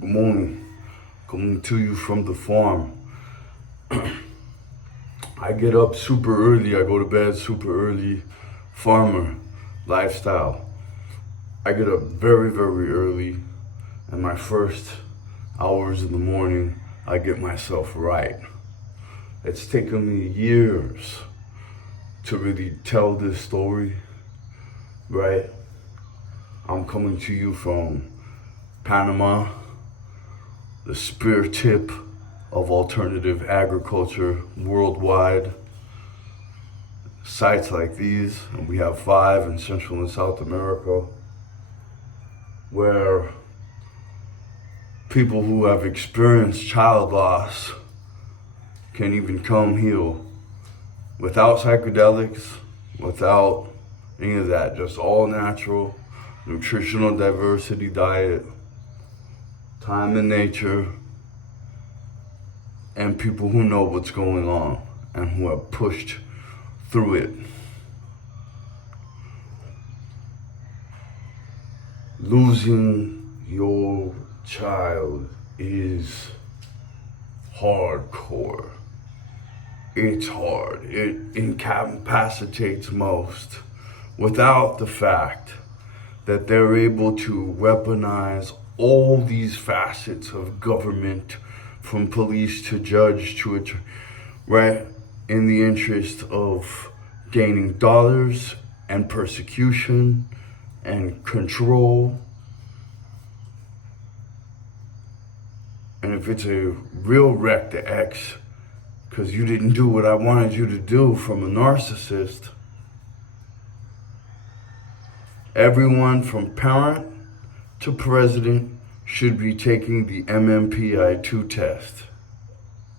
Good morning. Coming to you from the farm. I get up super early. I go to bed super early. Farmer lifestyle. I get up very, very early. And my first hours in the morning, I get myself right. It's taken me years to really tell this story, right? I'm coming to you from Panama, the spear tip of alternative agriculture worldwide. Sites like these, and we have 5 in Central and South America, where people who have experienced child loss can even come heal without psychedelics, without any of that, just all natural, nutritional diversity diet, time in nature, and people who know what's going on and who have pushed through it. Losing your child is hardcore. It's hard. It incapacitates most, without the fact that they're able to weaponize all these facets of government, from police to judge to right, in the interest of gaining dollars and persecution and control. And if it's a real wreck to X, because you didn't do what I wanted you to do from a narcissist, everyone from parent to president should be taking the MMPI-2 test.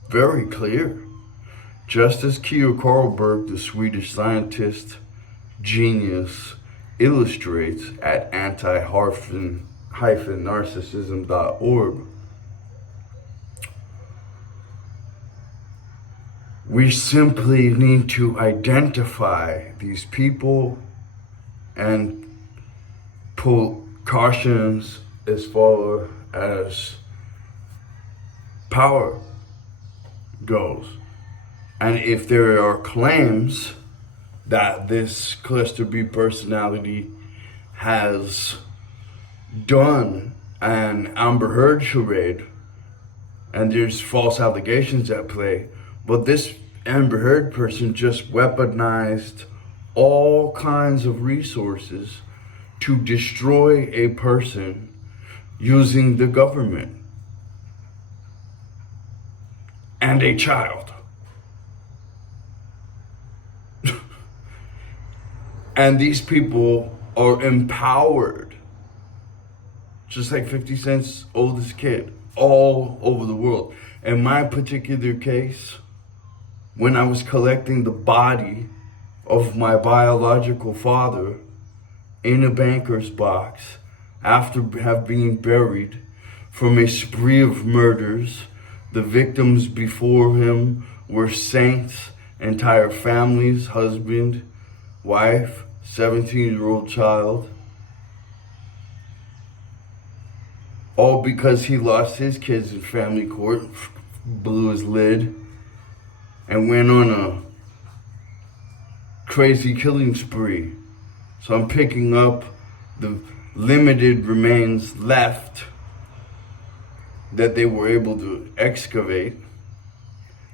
Very clear. Just as Keo Karlberg, the Swedish scientist genius, illustrates at anti-narcissism.org, we simply need to identify these people and pull cautions as far as power goes. And if there are claims that this cluster B personality has done an Amber Heard charade, and there's false allegations at play, but this Amber Heard person just weaponized all kinds of resources to destroy a person using the government and a child. And these people are empowered, just like 50 Cent's oldest kid, all over the world. In my particular case, when I was collecting the body of my biological father in a banker's box after have been buried from a spree of murders, the victims before him were saints, entire families, husband, wife, 17-year-old child, all because he lost his kids in family court, blew his lid, and went on a crazy killing spree. So I'm picking up the limited remains left that they were able to excavate,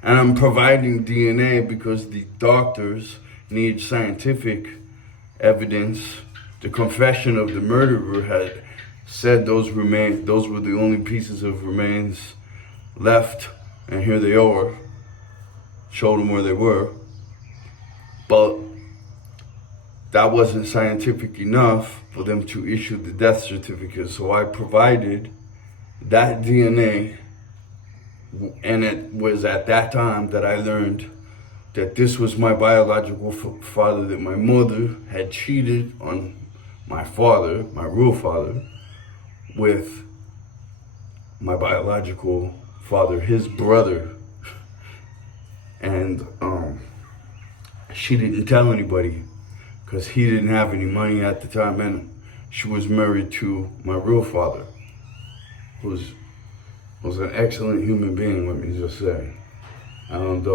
and I'm providing DNA because the doctors need scientific evidence. The confession of the murderer had said those were the only pieces of remains left, and here they are. Showed them where they were, but that wasn't scientific enough for them to issue the death certificate. So I provided that DNA, and it was at that time that I learned that this was my biological father, that my mother had cheated on my father, my real father, with my biological father, his brother. And she didn't tell anybody because he didn't have any money at the time, and she was married to my real father, who's was an excellent human being, let me just say. And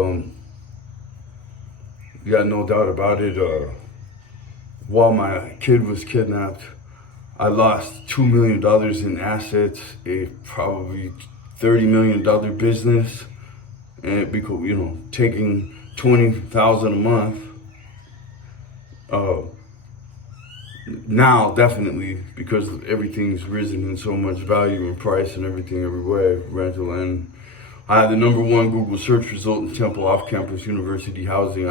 you got no doubt about it. While my kid was kidnapped, I lost $2 million in assets, a probably $30 million business, and because, taking $20,000 a month. Now, definitely, because everything's risen in so much value and price and everything everywhere, rental, and I had the #1 Google search result in Temple off-campus university housing.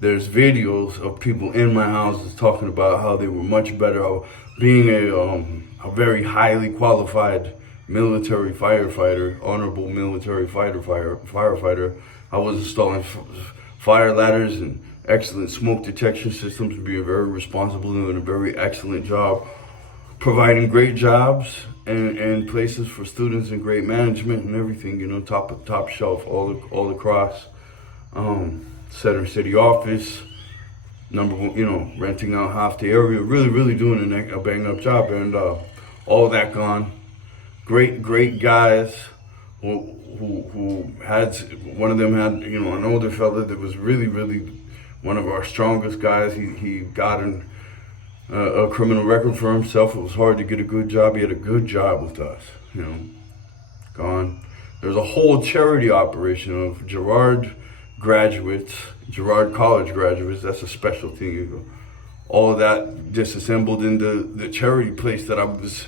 There's videos of people in my houses talking about how they were much better. Being a very highly qualified military firefighter, honorable military firefighter, I was installing fire ladders and excellent smoke detection systems, being very responsible and doing a very excellent job, providing great jobs and places for students and great management and everything, top shelf all across. Center City office, #1, renting out half the area, really doing a bang up job, and all that gone. Great guys who had, one of them had, an older fella that was really one of our strongest guys. He got a criminal record for himself. It was hard to get a good job. He had a good job with us, gone. There's a whole charity operation of Girard College graduates. That's a special thing. All of that disassembled into the charity place that I was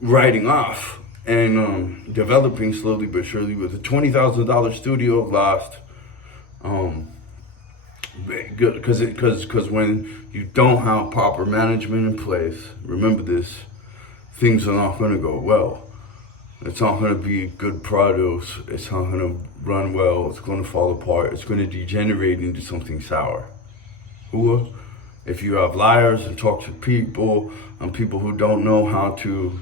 writing off and developing slowly but surely with a $20,000 studio lost. Because when you don't have proper management in place, remember this, things are not going to go well. It's not going to be good produce. It's not going to run well. It's going to fall apart. It's going to degenerate into something sour. Or if you have liars and toxic people and people who don't know how to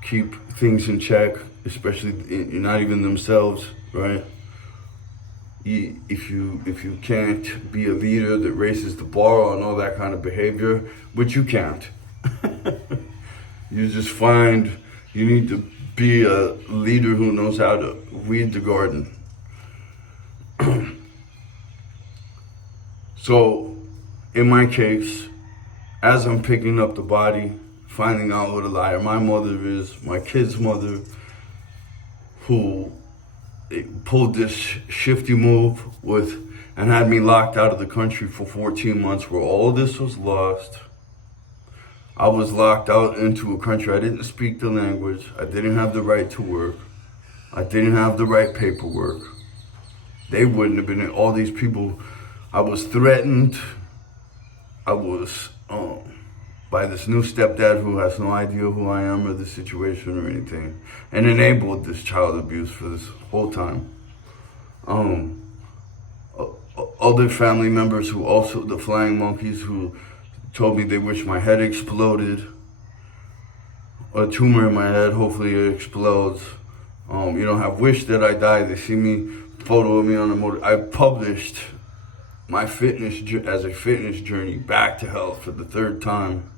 keep things in check, especially not even themselves, right? If you can't be a leader that raises the bar on all that kind of behavior, which you can't, you just find you need to be a leader who knows how to weed the garden. So, in my case, as I'm picking up the body, finding out what a liar my mother is, my kid's mother, who pulled this shifty move and had me locked out of the country for 14 months where all this was lost. I was locked out into a country. I didn't speak the language. I didn't have the right to work. I didn't have the right paperwork. They wouldn't have been, all these people. I was threatened. I was by this new stepdad who has no idea who I am or the situation or anything, and enabled this child abuse for this whole time. Other family members who also, the flying monkeys, who told me they wish my head exploded. A tumor in my head, hopefully it explodes. Have wished that I die. They see me, photo of me on a motor. I published my fitness journey back to health for the 3rd time.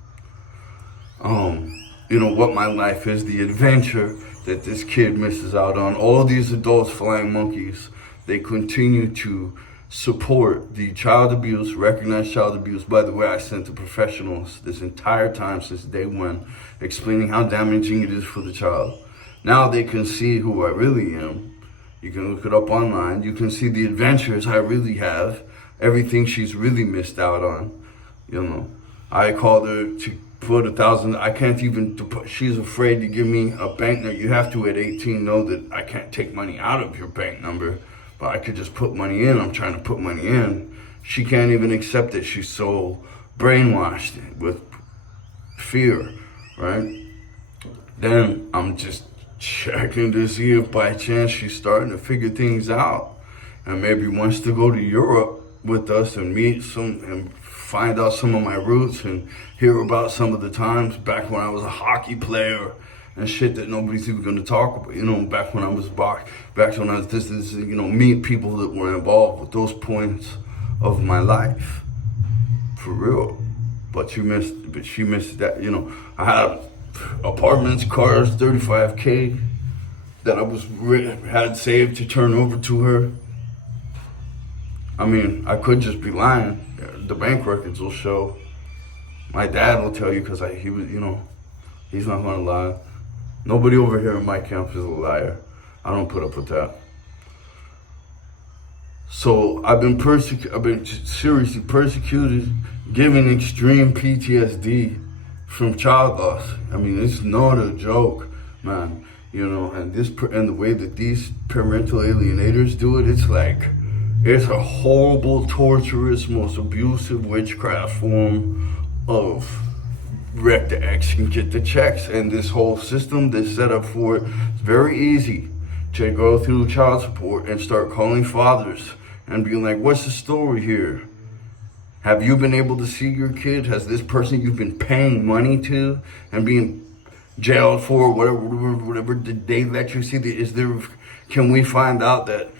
What my life is, the adventure that this kid misses out on. All these adults, flying monkeys, they continue to support the child abuse, recognized child abuse. By the way, I sent to professionals this entire time since day one, explaining how damaging it is for the child. Now they can see who I really am. You can look it up online. You can see the adventures I really have, everything she's really missed out on. I called her to put $1,000. I can't even, she's afraid to give me a bank number. You have to at 18 know that I can't take money out of your bank number, but I could just put money in. I'm trying to put money in. She can't even accept it. She's so brainwashed with fear, right? Then I'm just checking to see if by chance she's starting to figure things out and maybe wants to go to Europe with us and meet some and find out some of my roots and hear about some of the times back when I was a hockey player and shit that nobody's even gonna talk about, back when I was meet people that were involved with those points of my life, for real. But she missed that, I had apartments, cars, 35K, that had saved to turn over to her. I mean, I could just be lying. The bank records will show. My dad will tell you because he was, he's not gonna lie. Nobody over here in my camp is a liar. I don't put up with that. So I've been seriously persecuted, given extreme PTSD from child loss. I mean, it's not a joke, man. And the way that these parental alienators do it, it's a horrible, torturous, most abusive witchcraft form of wreck the X and get the checks. And this whole system that's set up for it, it's very easy to go through child support and start calling fathers and being like, what's the story here? Have you been able to see your kid? Has this person you've been paying money to and being jailed for, whatever did they let you see? Can we find out that,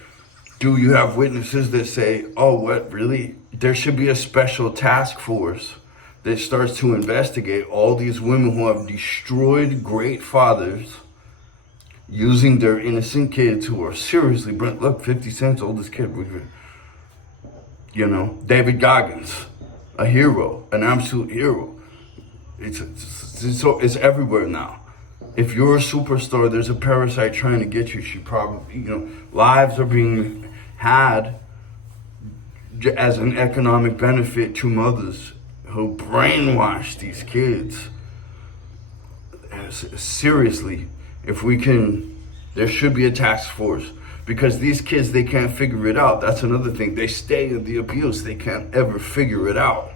do you have witnesses that say, oh, what, really? There should be a special task force that starts to investigate all these women who have destroyed great fathers using their innocent kids who are seriously, look, 50 Cent's oldest kid, David Goggins, a hero, an absolute hero. It's everywhere now. If you're a superstar, there's a parasite trying to get you. She probably, lives are being had as an economic benefit to mothers who brainwash these kids. Seriously, there should be a task force, because these kids, they can't figure it out. That's another thing. They stay in the abuse. They can't ever figure it out.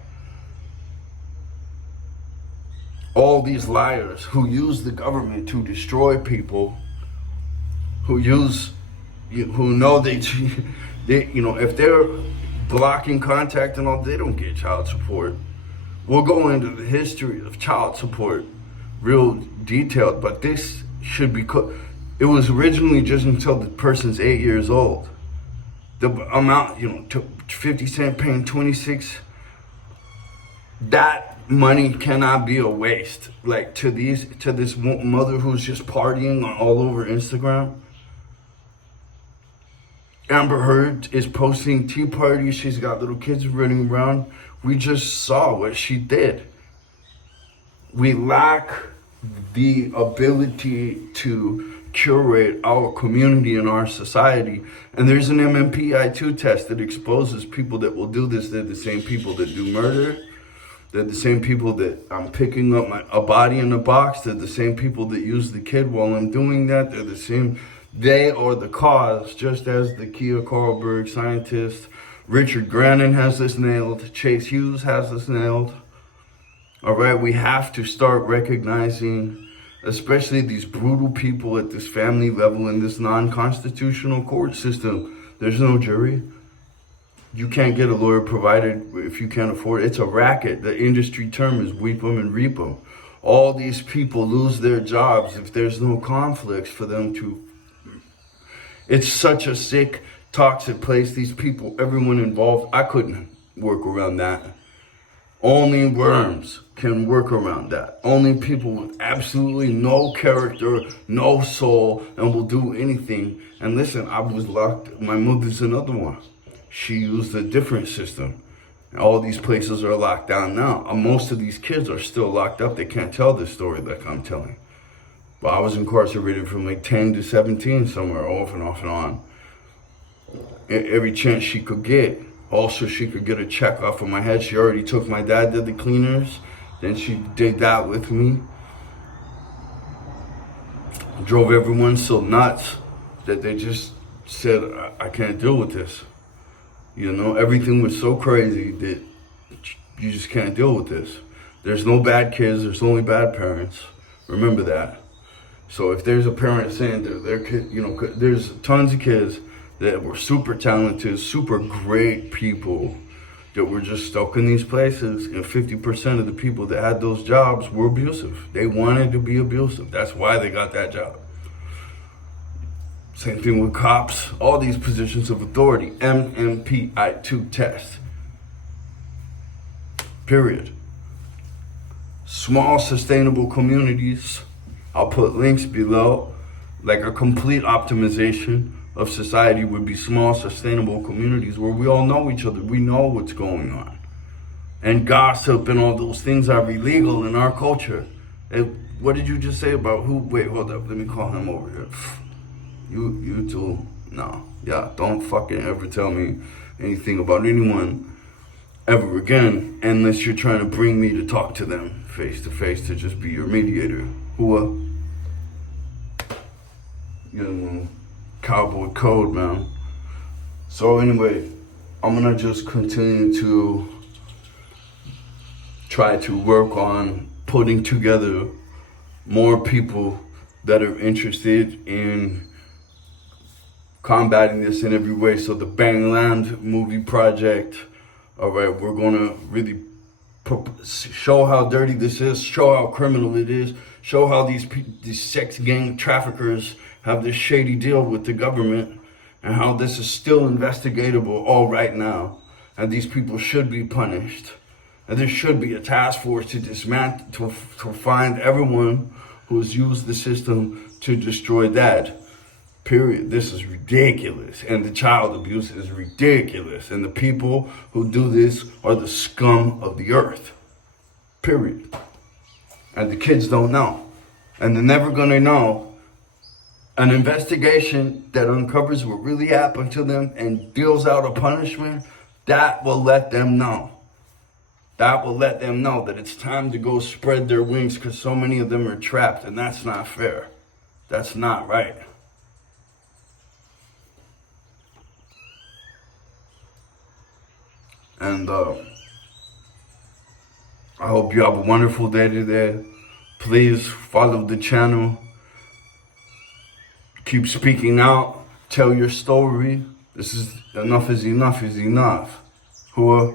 All these liars who use the government to destroy people, who know if they're blocking contact and all, they don't get child support. We'll go into the history of child support real detailed, but this should be it was originally just until the person's 8 years old. The amount, to 50 Cent paying 26, that money cannot be a waste. Like to this mother who's just partying all over Instagram. Amber Heard is posting tea parties. She's got little kids running around. We just saw what she did. We lack the ability to curate our community and our society. And there's an MMPI-2 test that exposes people that will do this. They're the same people that do murder. They're the same people that I'm picking up a body in a box. They're the same people that use the kid while I'm doing that. They're the same. They are the cause, just as the Kia Carlberg scientist. Richard Grannon has this nailed. Chase Hughes has this nailed. All right, we have to start recognizing, especially these brutal people at this family level in this non-constitutional court system. There's no jury. You can't get a lawyer provided if you can't afford it. It's a racket. The industry term is weep 'em and reap 'em. All these people lose their jobs if there's no conflicts for them to. It's such a sick, toxic place. These people, everyone involved, I couldn't work around that. Only worms can work around that. Only people with absolutely no character, no soul, and will do anything. And listen, I was locked. My mother's another one. She used a different system. All these places are locked down now. Most of these kids are still locked up. They can't tell this story like I'm telling. But I was incarcerated from like 10 to 17 somewhere, off and off and on. Every chance she could get. Also, she could get a check off of my head. She already took my dad to the cleaners. Then she did that with me. Drove everyone so nuts that they just said, I can't deal with this. Everything was so crazy that you just can't deal with this. There's no bad kids, there's only bad parents. Remember that. So if there's a parent saying that their kid, there's tons of kids that were super talented, super great people that were just stuck in these places, and 50% of the people that had those jobs were abusive. They wanted to be abusive. That's why they got that job. Same thing with cops, all these positions of authority, MMPI-2 test. Period. Small, sustainable communities. I'll put links below. Like a complete optimization of society would be small, sustainable communities where we all know each other. We know what's going on. And gossip and all those things are illegal in our culture. And what did you just say about who? Wait, hold up. Let me call him over here. You two. No. Yeah, don't fucking ever tell me anything about anyone ever again unless you're trying to bring me to talk to them face to face to just be your mediator. Who you know, cowboy code, man. So anyway, I'm gonna just continue to try to work on putting together more people that are interested in combating this in every way. So the Bangland movie project, all right, we're gonna really show how dirty this is, show how criminal it is, show how these sex gang traffickers have this shady deal with the government, and how this is still investigatable all right now, and these people should be punished, and there should be a task force to dismantle, to find everyone who has used the system to destroy that. Period. This is ridiculous, and the child abuse is ridiculous, and the people who do this are the scum of the earth. Period. And the kids don't know, and they're never gonna know. An investigation that uncovers what really happened to them and deals out a punishment, that will let them know. That will let them know that it's time to go spread their wings, because so many of them are trapped, and that's not fair. That's not right. And I hope you have a wonderful day today. Please follow the channel. Keep speaking out. Tell your story. This is enough is enough is enough. Who